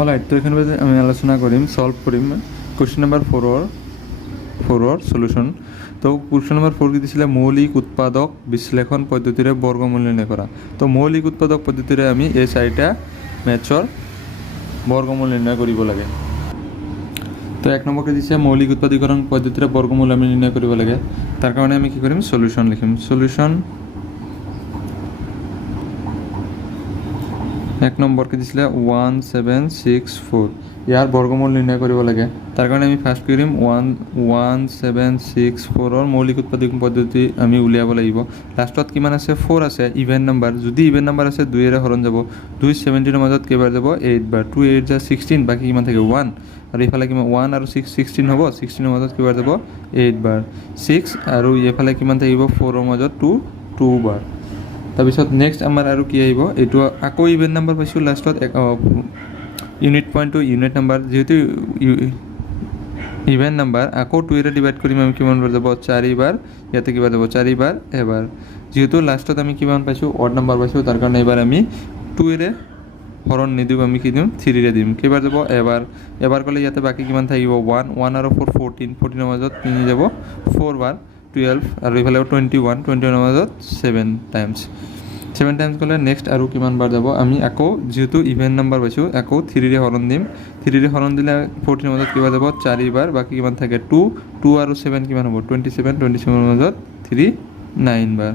Alright, তো এখানে আমি আলোচনা করিম সলভ করিম কোশ্চেন নাম্বার 4 সলিউশন। তো কোশ্চেন নাম্বার 4 কি দিছিলে মৌলিক উৎপাদক বিশ্লেষণ পদ্ধতিৰে বৰ্গমূল নিৰ্ণয় কৰা। তো মৌলিক উৎপাদক পদ্ধতিৰে আমি এই 4টা ম্যাথছৰ বৰ্গমূল নিৰ্ণয় কৰিব লাগে। তো 1 নম্বৰকে দিছে মৌলিক উৎপাদীকৰণ পদ্ধতিৰে বৰ্গমূল আমি নিৰ্ণয় কৰিব লাগে। তাৰ কাৰণে আমি কি কৰিম, সলিউশন লিখিম। সলিউশন 1 নম্বৰকে দিছিলে 1764, ইয়াৰ বৰ্গমূল নিৰ্ণয় কৰিব লাগে। তাৰ কাৰণে আমি ফাৰ্ষ্ট কৰিম 1764 মৌলিক উৎপাদক পদ্ধতি আমি উলিয়াব লাগিব। লাষ্টত কিমান আছে, 4 আছে, ইভেন নাম্বাৰ। যদি ইভেন নাম্বাৰ আছে 2 এৰে হৰণ যাব, 2 17 ৰ মাজত কেইবাৰ যাব, 8 বাৰ। 2 8 যা 16, বাকি কিমান থাকে 1, আৰু ইফালে কিমান 1 আৰু 6 16 হ'ব, 16 ৰ মাজত কেইবাৰ যাব 8 বাৰ, 6 আৰু ইফালে কিমান থাকিব 4 ৰ মাজত 2 বাৰ। তাৰপিছত নেক্সট আমাৰ আৰু কি আহিব, এইটো আকৌ ইভেন নাম্বাৰ পাইছোঁ লাষ্টত, ইউনিট পইণ্টটো ইউনিট নাম্বাৰ, যিহেতু ইভেন নাম্বাৰ আকৌ 2 এৰে ডিভাইড কৰিম, আমি কিমান বাৰ যাব 4 বাৰ, ইয়াতে কিবা যাব 4 বাৰ এবাৰ। যেহেতু লাষ্টত আমি কিমান পাইছোঁ, অড নাম্বাৰ পাইছোঁ, তাৰ কাৰণে এবাৰ আমি 2 এৰে হৰণ নিদিওঁ, আমি কি দিম 3 ৰে দিম। কেইবাৰ যাব এবাৰ ক'লে ইয়াতে বাকী কিমান থাকিব 1 আৰু 4 14, 14 ৰ মাজত 3 যাব 4 বাৰ, 12 আৰু ইফালে 21 ৰ মাজত 7 টাইমছ গ'লে নেক্সট আৰু কিমান বাৰ যাব, আমি আকৌ যেহেতু ইভেন নাম্বাৰ পাইছোঁ আকৌ 3 ৰে হৰণ দিম। 3 ৰে হৰণ দিলে 14 ৰ মাজত কিবা যাব 4 বাৰ, বাকী কিমান থাকে 2 আৰু 7 কিমান হ'ব 27 ৰ মাজত 3 9 বাৰ,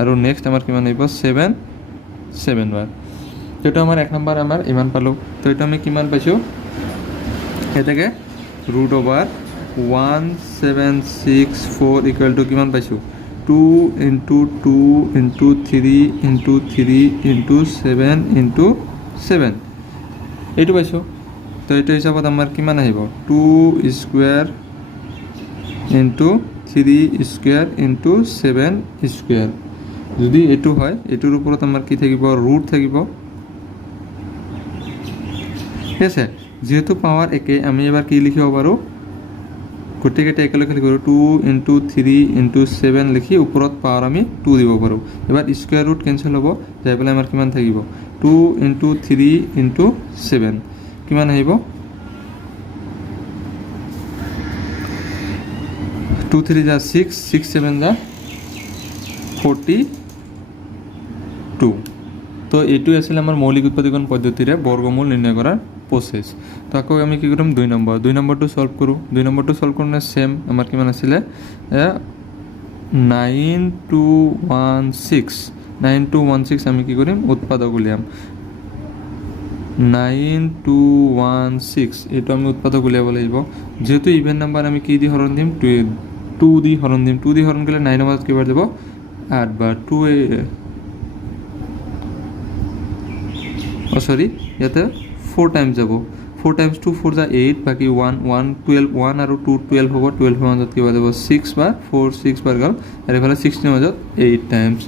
আৰু নেক্সট আমাৰ কিমান আহিব 7 বাৰ। এইটো আমাৰ 1 নম্বৰ আমাৰ ইমান পালোঁ। তো এইটো আমি কিমান পাইছোঁ, এতেকে √1764 ইকুৱেল টু কিমান পাইছোঁ 2 × 2 × 3 × 3 × 7 × 7 এইটো পাইছোঁ। তো এইটো হিচাপত আমাৰ কিমান আহিব 2² × 3² × 7²। যদি এইটো হয়, এইটোৰ ওপৰত আমাৰ কি থাকিব, ৰুট থাকিব। ঠিক আছে, যেহেতু পাৱাৰ একে, আমি এবাৰ কি লিখিব পাৰোঁ, গোটেইকেইটা একেলগে লিখিব পাৰোঁ, 2 × 3 × 7 লিখি ওপৰত পাৱাৰ আমি 2 দিব পাৰোঁ। এবাৰ স্কুৱেৰ ৰুট কেঞ্চেল হ'ব, যাই পেলাই আমাৰ কিমান থাকিব 2 × 3 × 7 কিমান আহিব 2 3 যা 6, 6 7 যা 42। তো এইটোৱে আছিল আমাৰ মৌলিক উৎপাদন পদ্ধতিৰে বৰ্গমূল নিৰ্ণয় কৰাৰ প্ৰচেছ। তো আকৌ আমি কি কৰিম 2 নম্বৰটো সলভ কৰোঁ। 2 নম্বৰটো সলভ কৰোঁতে সেম আমাৰ কিমান আছিলে 9216 আমি কি কৰিম উৎপাদক উলিয়াম। 9216 এইটো আমি উৎপাদক উলিয়াব লাগিব। যেহেতু ইভেন নাম্বাৰ আমি কি দি হৰণ দিম 2 দি হৰণ দিম। 2 দি হৰণ কৰিলে 9 ৰ মাজত কেইবাৰ যাব 8 বাৰ। ইয়াতে 4 টাইমছ যাব, 4 টাইমছ 2 4 যা 8, বাকী 1 12 1 আৰু 2 12 হ'ব, 12 ৰ মাজত কিবা যাব 6 বাৰ, 4 6 বাৰ গ'ল, আৰু এইফালে 16 ৰ মাজত 8 টাইমছ।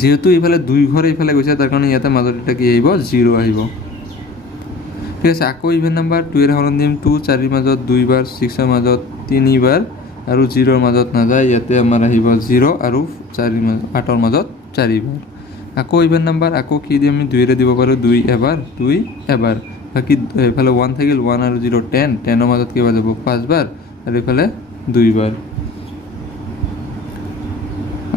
যেহেতু এইফালে 2 ঘৰ এইফালে গৈছে, তাৰ কাৰণে ইয়াতে মাজত এটা কি আহিব 0 আহিব। ঠিক আছে, আকৌ ইভেন নাম্বাৰ 2 এৰে হৰণ দিম, 2 4 ৰ মাজত 2 বাৰ, 6 ৰ মাজত 3 বাৰ, আৰু 0 ৰ মাজত নাযায়, ইয়াতে আমাৰ আহিব 0, আৰু 8 ৰ মাজত 4 বাৰ। আকৌ ইভেন নাম্বাৰ আকৌ কি দি আমি 2 এৰে দিব পাৰোঁ, 2 এবাৰ, 2 এবাৰ, বাকী এইফালে 1 থাকিল, 1 আৰু 0 10, 10 ৰ মাজত কেইবাৰ যাব 5 বাৰ, আৰু এইফালে 2 বাৰ।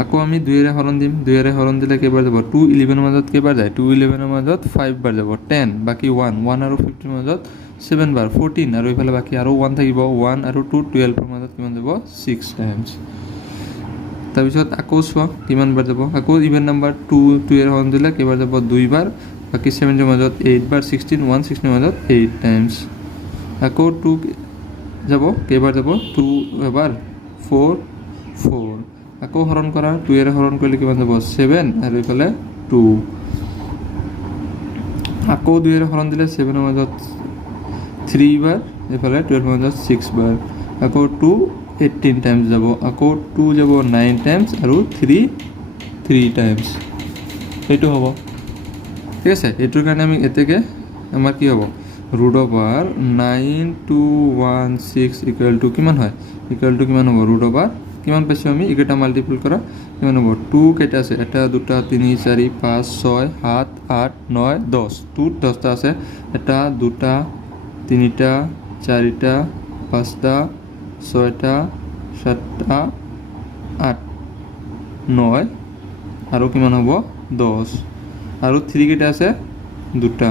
আকৌ আমি 2 এৰে হৰণ দিম, 2 এৰে হৰণ দিলে কেইবাৰ যাব 2 11 ৰ মাজত কেইবাৰ যায়, 2 11 ৰ মাজত 5 বাৰ যাব, 10, বাকী 1 আৰু 50 ৰ মাজত 7 বাৰ, 14, আৰু এইফালে বাকী আৰু 1 থাকিব, 1 আৰু 2 12 ৰ মাজত কিমান যাব 6 টাইমছ। তাৰপিছত আকৌ চোৱা কিমান বাৰ যাব, আকৌ ইভেন নাম্বাৰ 2 এৰে হৰণ দিলে কেইবাৰ যাব 2 বাৰ, বাকী 7 ৰ মাজত 8 বাৰ, 16 ৰ মাজত 8 টাইমছ। আকৌ 2 যাব, কেইবাৰ যাব 2 এবাৰ, 4 আকৌ হৰণ কৰা, 2 এৰে হৰণ কৰিলে কিমান যাব 7, আৰু এইফালে 2। আকৌ 2 এৰে হৰণ দিলে 7 ৰ মাজত 3 বাৰ, এইফালে 12 ৰ মাজত 6 বাৰ। আকৌ 2 18 টাইমছ যাব, আকৌ 2 যাব 9 টাইমছ, আৰু 3 টাইমছ। এইটো হ'ব। ঠিক আছে, এইটোৰ কাৰণে আমি এতেকে আমাৰ কি হ'ব √9216 ইকুৱেল টু কিমান হয়, ইকুৱেল টু কিমান হ'ব কিমান পাইছোঁ আমি এইকেইটা মাল্টিপুল কৰা কিমান হ'ব 2 কেইটা আছে 1 2 3 4 5 6 7 8 9 10 2 10টা আছে 1 2 3টা 4টা 5টা 6টা 7টা 8 9 আৰু কিমান হ'ব 10 আৰু 3 কেইটা আছে 2টা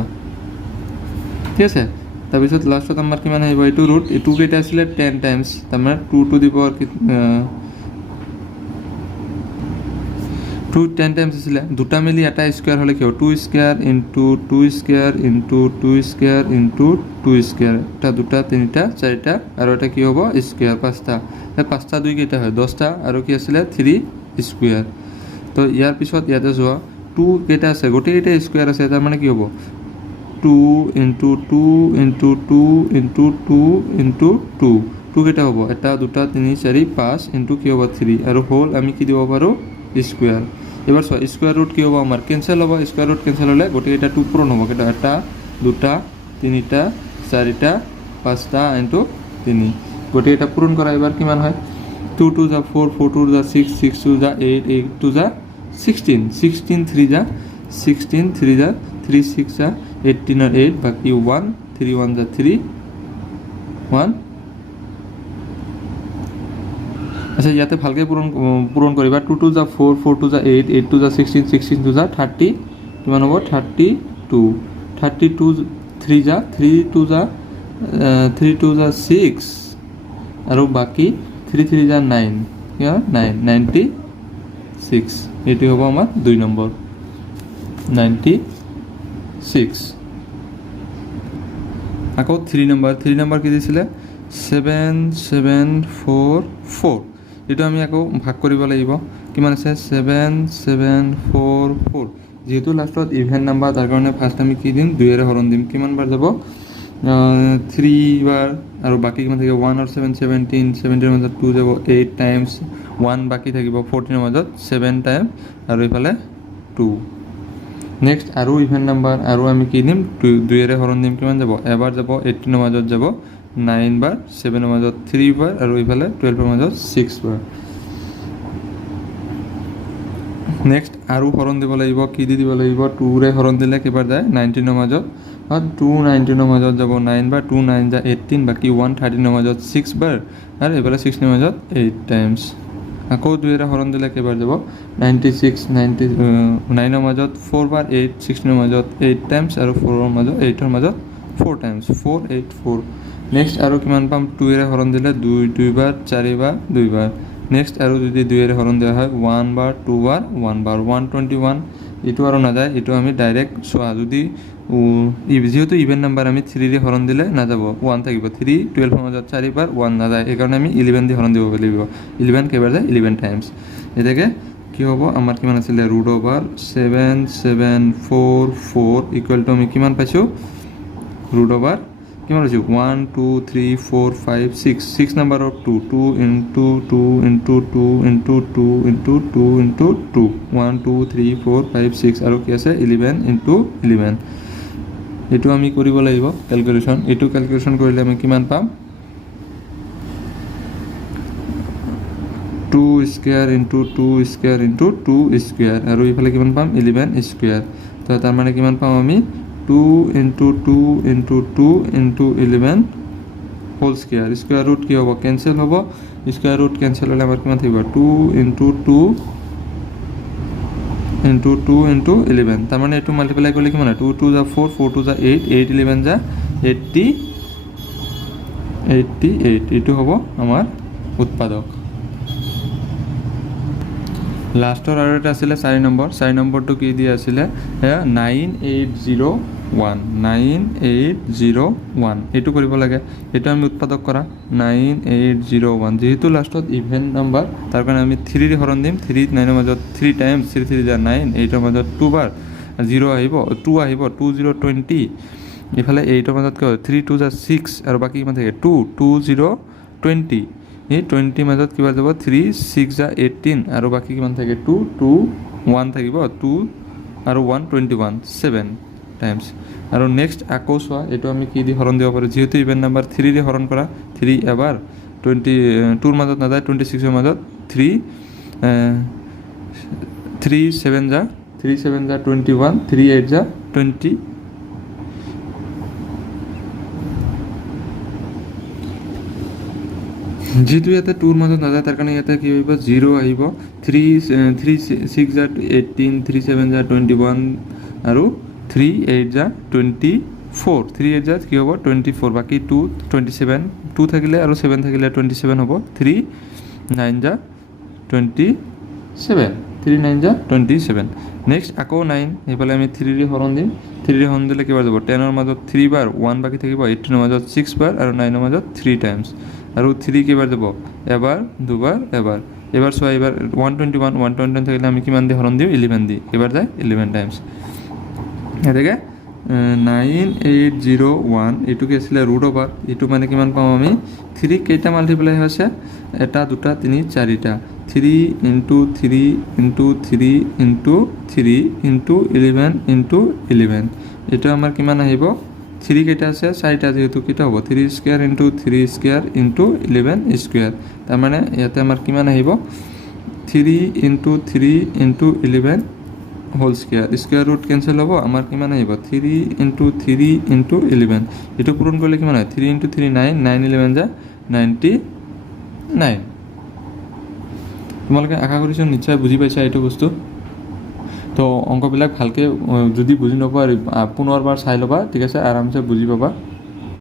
ঠিক আছে তাৰপিছত লাষ্টত আমাৰ কিমান আহিব এইটো ৰুট এইটো কেইটা আছিলে 10 টাইমছ তাৰমানে 2 টু দি পাৱাৰ 2 10 টাইমছ আছিলে দুটা মিলি এটা স্কোয়াৰ হ'লে কি হ'ব 2 square into 2 square into 2 square into 2 square এটা দুটা তিনিটা চাৰিটা আৰু এটা কি হ'ব স্কোয়াৰ পাঁচটা পাঁচটা 2 কেইটা হয় 10টা আৰু কি আছিলে 3 স্কোয়াৰ তো ইয়াৰ পিছত ইয়াতে যোৱা 2 কেইটা আছে গোটেইকেইটা স্কোয়াৰ আছে তাৰমানে কি হ'ব 2 ইনটু 2 ইনটু 2 ইনটু 2 ইনটু 2 2 কেইটা হ'ব এটা দুটা তিনি চাৰি 5 ইনটু কি হ'ব 3 আৰু হোল আমি কি দিব পাৰোঁ স্কোয়াৰ এবাৰ চোৱা স্কোয়াৰ ৰুট কি হ'ব আমাৰ কেনচেল হ'ব স্কোয়াৰ ৰুট কেনচেল হ'লে গোটেইকেইটা 2 পূৰণ হ'ব কেইটা এটা দুটা তিনিটা চাৰিটা পাঁচটা ইনটু 3 গোটেইকেইটা পূৰণ কৰা এবাৰ কিমান হয় 2 2 যা 4 4 2 যা 6 6 2 যা 8 8 2 যা 16 16 3 যা 16 3 যা 3 6 যা 18 और 8 बाकी 1 3 1 যা 3 1 আচ্ছা ইয়াতে ভালকে পূৰণ কৰিবা 2 2 যা 4 4 2 যা 8 8 2 যা 16 16 2 যা 30 কিমান হ'ব 32 32 3 যা 3 2 যা 3 2 যা 6 আৰু বাকি 3 3 যা 9 কিমান 9 96 এটি হ'ব আমাৰ 2 নম্বৰ 96 আকৌ 3 নম্বৰ কি দিছিলে 7 7 4 4 এইটো আমি আকৌ ভাগ কৰিব লাগিব কিমান আছে 7 7 4 4 যেহেতু লাষ্টত ইভেন নাম্বাৰ তাৰ কাৰণে ফাৰ্ষ্ট আমি কি দিম 2 এৰে হৰণ দিম কিমান বাৰ যাব 3 বাৰ আৰু বাকি কিমান থাকিব 1 আৰু 7 17 17 মাজত 2 যাব 8 টাইমছ 1 বাকি থাকিব 14 মাজত 7 টাইম আৰু ইফালে 2 নেক্সট আৰু ইভেন নাম্বাৰ আৰু আমি কি দিম 2 এৰে হৰণ দিম কিমান যাব এবাৰ যাব 18 মাজত যাব 9 বাৰ 7 মাজত 3 বাৰ আৰু ইফালে 12 মাজত 6 বাৰ নেক্সট আৰু হৰণ দিব লাগিব কি দিব লাগিব 2 ৰে হৰণ দিলে কিবাৰ যায় 19 মাজত আৰু 2 19 মাজত যাব 9 বাৰ 2 9 যা 18 বাকি 1 13 মাজত 6 বাৰ আৰু ইফালে 16 মাজত 8 টাইমছ আকৌ 2 এৰে হৰণ দিলে কিবাৰ যাব 96 9 মাজত 4 বাৰ 8 16 মাজত 8 টাইমছ আৰু 4 মাজত 8 মাজত 4 টাইমছ 4 8 4 নেক্সট আৰু কিমান পাম 2 এৰে হৰণ দিলে 2 বাৰ 4 বাৰ 2 বাৰ নেক্সট আৰু যদি 2 এৰে হৰণ দিয়া হয় 1 বাৰ 2 বাৰ 1 বাৰ 121 এইটো আৰু নাযায় এইটো আমি ডাইৰেক্ট চোৱা যদি যেহেতু ইভেন নাম্বাৰ আমি 3 ৰে হৰণ দিলে নাযাব 1 থাকিব 3 12 মাজত 4 বাৰ 1 নাযায় এইকাৰণে আমি 11 দি হৰণ দিব লাগিব 11 কেইবাৰ যায় 11 টাইমছ এতেকে কি হ'ব আমাৰ কিমান আছিলে ৰুট ওভাৰ 7 7 4 4 ইকুৱেল টু আমি কিমান পাইছোঁ ৰুট ওভাৰ কিমান পাইছোঁ 1 2 3 4 5 6 6 নাম্বাৰৰ 2 2 into 2 into 2 into 2 into 2 into 2 1 2 3 4 5 6 আৰু কি আছে 11 ইনটু 11 এইটো আমি কৰিব লাগিব ক্যালকুলেশন এইটো ক্যালকুলেশন কৰিলে আমি কিমান পাম 2 square into 2 square into 2 square আৰু ইফালে কিমান পাম 11 স্কয়াৰ তো তাৰ মানে কিমান পাম আমি 2 into 2 into 2 into 11 whole square square root কি হ'ব ক্যান্সেল হ'ব স্কয়ার রুট ক্যান্সেল হ'লে আমাৰ কিমান থাকিব 2 ইনটু 2 ইনটু 2 ইনটু 11 তাৰ মানে এটো মাল্টিপ্লাই কৰিলে কিমান হয় 2 2 যা 4 4 2 যা 8 8 11 যা 80 88 এটো হ'ব আমাৰ উৎপাদক লাষ্টৰ আৰু এটা আছিল 4 নম্বৰটো কি দি আছিল 9801 9801 এটো কৰিব লাগে এটো আমি উৎপাদক কৰা 9801 যেহেতু লাষ্টত ইভেন নাম্বাৰ তাৰ কাৰণে আমি 3 ৰে হৰণ দিম 3 9 ৰ মাজত 3 টাইমছ 3 3 যা 9 8 ৰ মাজত 2 বাৰ 0 আহিব 2 আহিব 2020 ইফালে 8 ৰ মাজত 3 2 যা 6 আৰু বাকি কিমান থাকে 2 2020 এই 20 মাজত কিবা যাব 3 6 যা 18 আৰু বাকি কিমান থাকে 2 2 1 থাকিব 2 আৰু 1 21 7 টাইমছ আৰু নেক্সট আকৌ চোৱা এটো আমি কি দি হৰণ দিব পাৰো যেহেতু ইভেন নাম্বাৰ 3 ৰে হৰণ কৰা 3 এবাৰ 22 ৰ মাজত না যায় 26 ৰ মাজত 3 7 যা 21, 3 8 যা 20, যেহেতু ইয়াতে 2ৰ মাজত নাযায় তাৰ কাৰণে ইয়াতে কি হ'ব 0 আহিব 3 6 যা 18, 3 7 যা 21 আৰু 3 8 যা 24, 3 8 যা কি হ'ব 24, বাকী 2 27, 2 থাকিলে আৰু 7 থাকিলে 27 হ'ব, 3 9 যা 27, 3 9 যা 27। নেক্সট আকৌ 9 এইফালে আমি 3 ৰে হৰণ দিম, 3 ৰে হৰণ দিলে কিবাৰ যাব 10ৰ মাজত 3 বাৰ, 1 বাকী থাকিব, 18ৰ মাজত 6 বাৰ আৰু 9ৰ মাজত 3 টাইমছ আৰু 3 কেইবাৰ যাব এবাৰ, দুবাৰ, এবাৰ। এবাৰ চোৱা এবাৰ 121 থাকিলে আমি কিমান দি হৰণ দিওঁ 11 দি, এবাৰ যায় 11 টাইমছ। এনেকৈ 9801 এইটো কি আছিলে ৰুট অভাৰ, এইটো মানে কিমান পাম আমি 3 কেইটা মাল্টিপ্লাই হৈছে 1 2 3 4টা, 3 into 3 into 3 into 3 into 11 into 11, এইটো আমাৰ কিমান আহিব 3 কেইটা আছে 4টা, যেহেতু কেইটা হ'ব 3 square into 3 square into 11 square, তাৰমানে ইয়াতে আমাৰ কিমান আহিব 3 into 3 into 11 whole square, square root cancel হ'ব, আমাৰ কিমান আহিব 3 ইনটু 3 ইনটু 11, এইটো পূৰণ কৰিলে কিমান হয় 3 ইনটু 3 9, 9 11 যা 99। তোমালোকে আশা কৰিছোঁ নিশ্চয় বুজি পাইছা এইটো বস্তু। তো অংকবিলাক ভালকৈ যদি বুজি নোপোৱা পুনৰবাৰ চাই ল'বা, ঠিক আছে, আৰামছে বুজি পাবা।